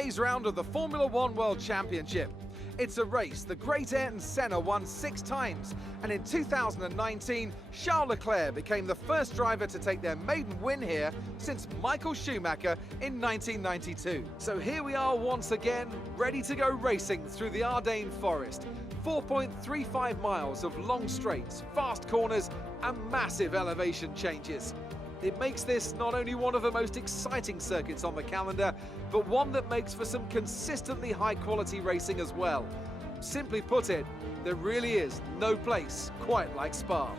today's round of the Formula One World Championship. It's a race the great Ayrton Senna won 6 times, and in 2019, Charles Leclerc became the first driver to take their maiden win here since Michael Schumacher in 1992. So here we are once again, ready to go racing through the Ardennes forest. 4.35 miles of long straights, fast corners, and massive elevation changes. It makes this not only one of the most exciting circuits on the calendar, but one that makes for some consistently high-quality racing as well. Simply put it, there really is no place quite like Spa.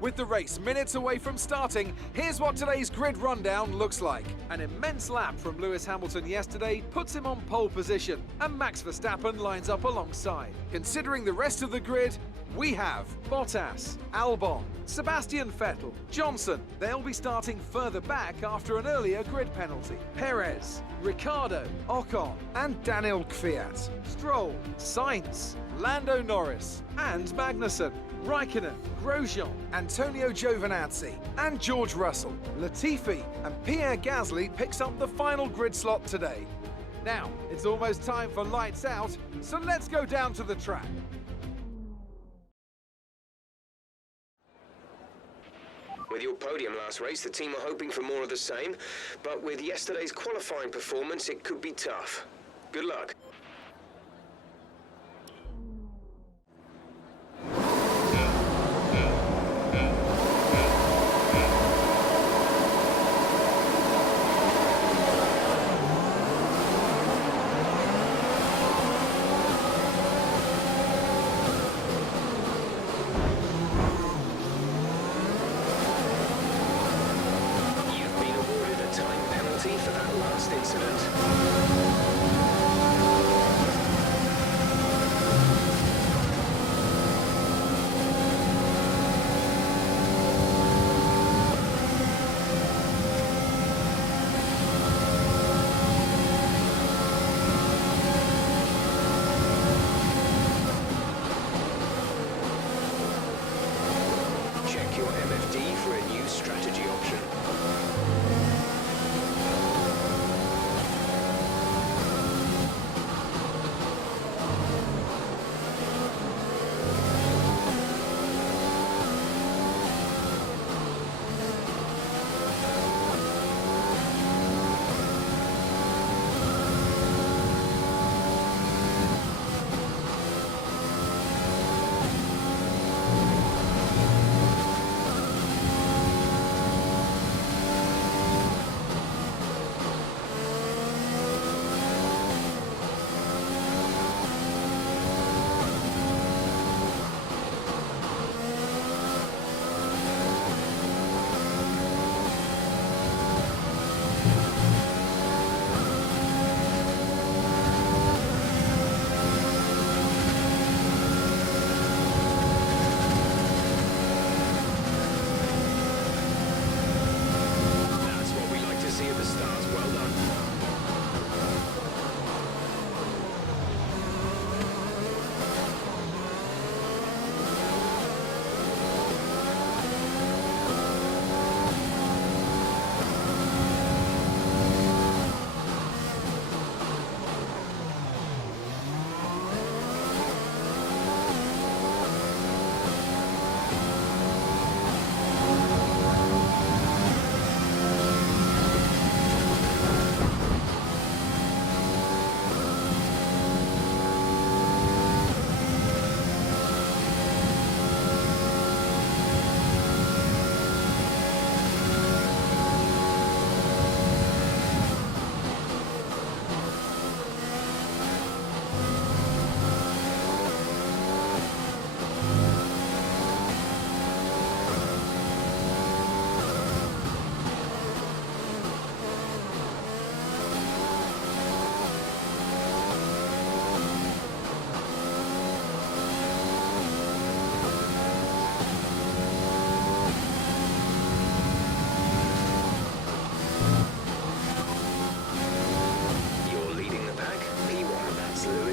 With the race minutes away from starting, here's what today's grid rundown looks like. An immense lap from Lewis Hamilton yesterday puts him on pole position, and Max Verstappen lines up alongside. Considering the rest of the grid, we have Bottas, Albon, Sebastian Vettel, Johnson. They'll be starting further back after an earlier grid penalty. Perez, Ricciardo, Ocon, and Daniel Kvyat. Stroll, Sainz, Lando Norris, and Magnussen. Raikkonen, Grosjean, Antonio Giovinazzi, and George Russell. Latifi and Pierre Gasly picks up the final grid slot today. Now, it's almost time for lights out, so let's go down to the track. With your podium last race, the team are hoping for more of the same, but with yesterday's qualifying performance, it could be tough. Good luck. For that last incident.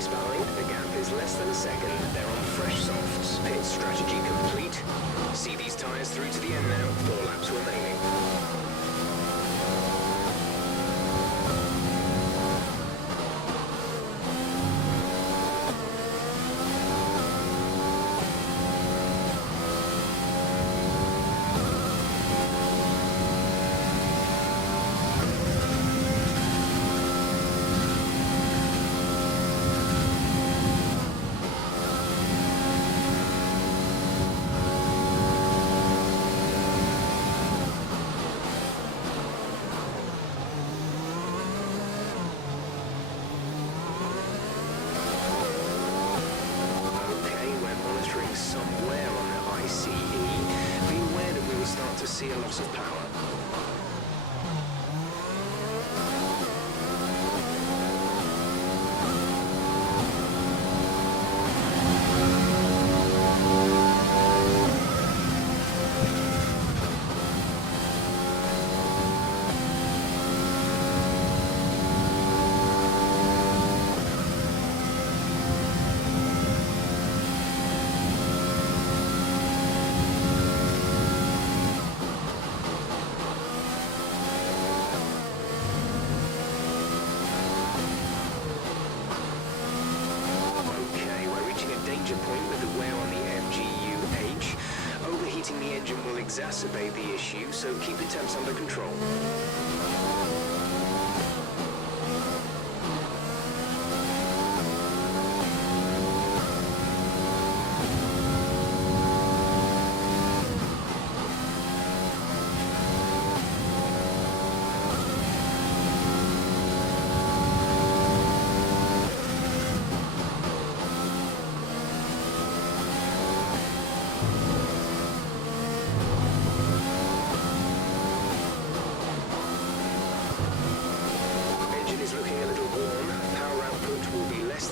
race behind. The gap is less than a second. They're on fresh softs. Pit strategy complete. See these tyres through to the end now. 4 laps remaining. Somewhere on the ICE, be aware that we will start to see a loss of power. Point with the wear on the MGU-H. Overheating the engine will exacerbate the issue, so keep the temps under control.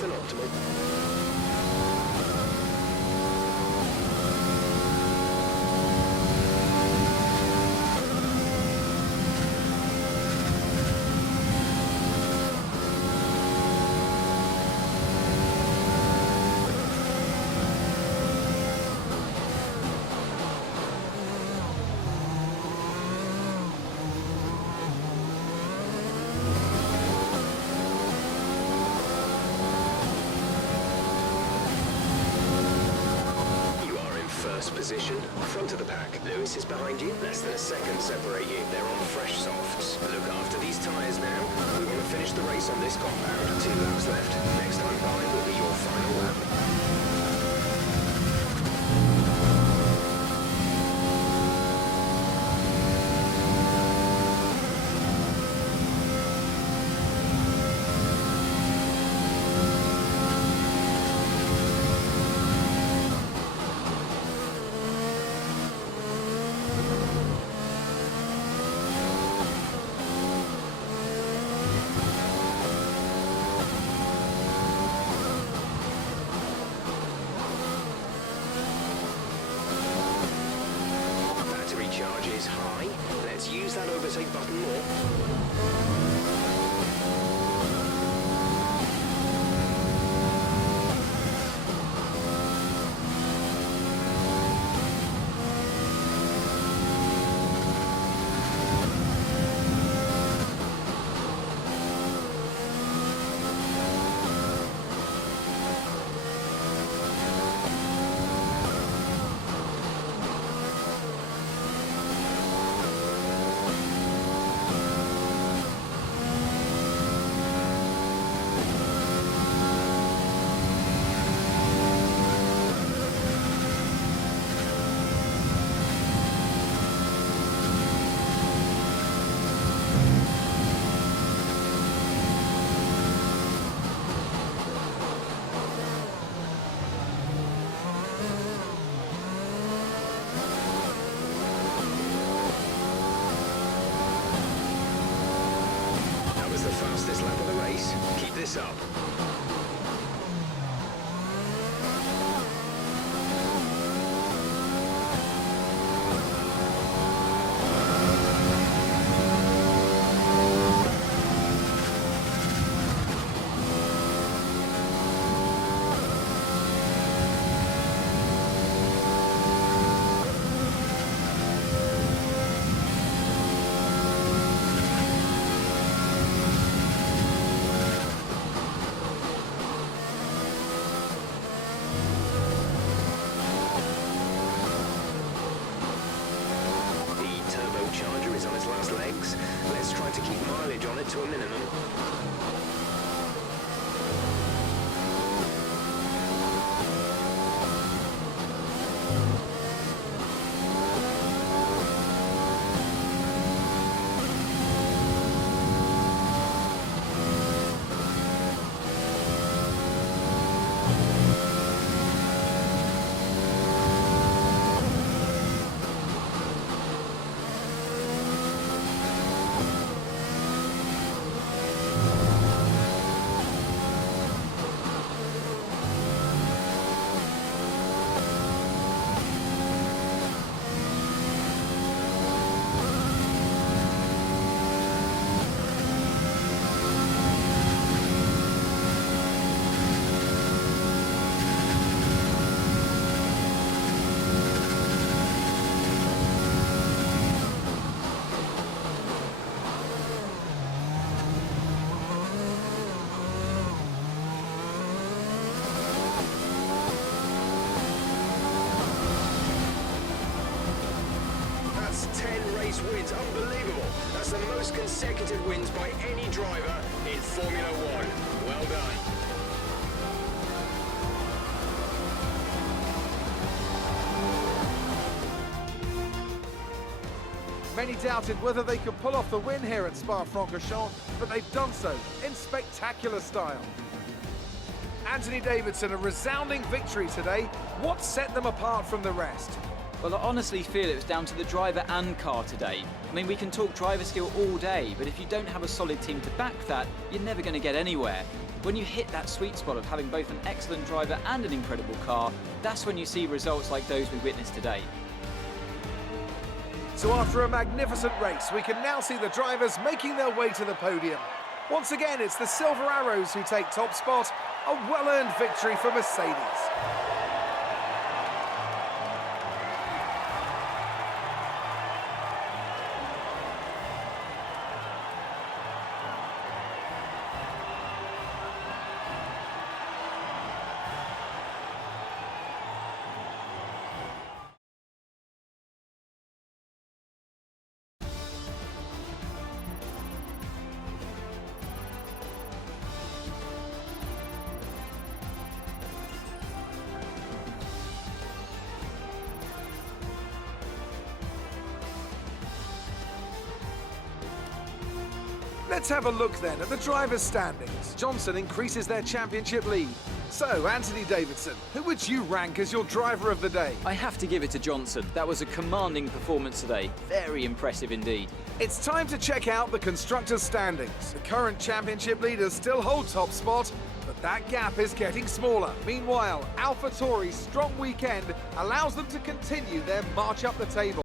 Than optimal. Position, front of the pack. Lewis is behind you. Less than a second separate you. They're on fresh softs. Look after these tyres now. We want to finish the race on this compound. 2 laps left. Next time by will be your final lap. Charge is high. Let's use that overtake button more. Fastest lap of the race. Keep this up. is on its last legs. Let's try to keep mileage on it to a minimum. That's 10 race wins. Unbelievable. That's the most consecutive wins by any driver in Formula One. Well done. Many doubted whether they could pull off the win here at Spa-Francorchamps, but they've done so in spectacular style. Anthony Davidson, a resounding victory today. What set them apart from the rest? Well, I honestly feel it was down to the driver and car today. I mean, we can talk driver skill all day, but if you don't have a solid team to back that, you're never going to get anywhere. When you hit that sweet spot of having both an excellent driver and an incredible car, that's when you see results like those we witnessed today. So after a magnificent race, we can now see the drivers making their way to the podium. Once again, it's the Silver Arrows who take top spot, a well-earned victory for Mercedes. Let's have a look then at the drivers' standings. Johnson increases their championship lead. So, Anthony Davidson, who would you rank as your driver of the day? I have to give it to Johnson. That was a commanding performance today. Very impressive indeed. It's time to check out the constructors' standings. The current championship leaders still hold top spot, but that gap is getting smaller. Meanwhile, AlphaTauri's strong weekend allows them to continue their march up the table.